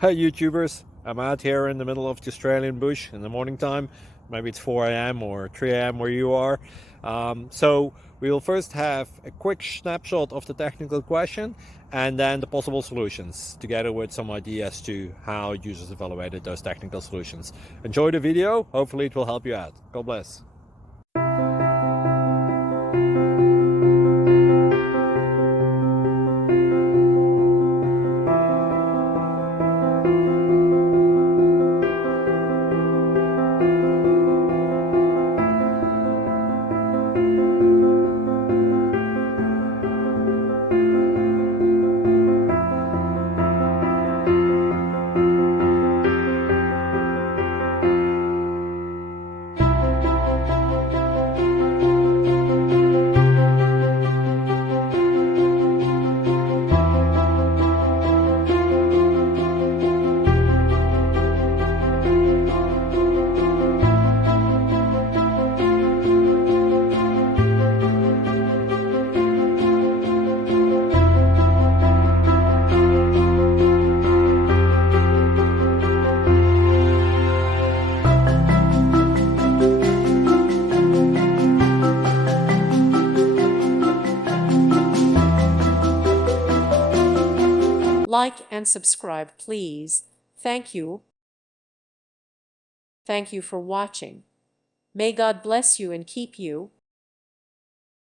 Hey YouTubers, I'm out here in the middle of the Australian bush in the morning time. Maybe it's 4 a.m. or 3 a.m. where you are. So we'll first have a quick snapshot of the technical question and then the possible solutions, together with some ideas to how users evaluated those technical solutions. Enjoy the video, hopefully it will help you out. God bless. Like and subscribe, please. Thank you. Thank you for watching. May God bless you and keep you.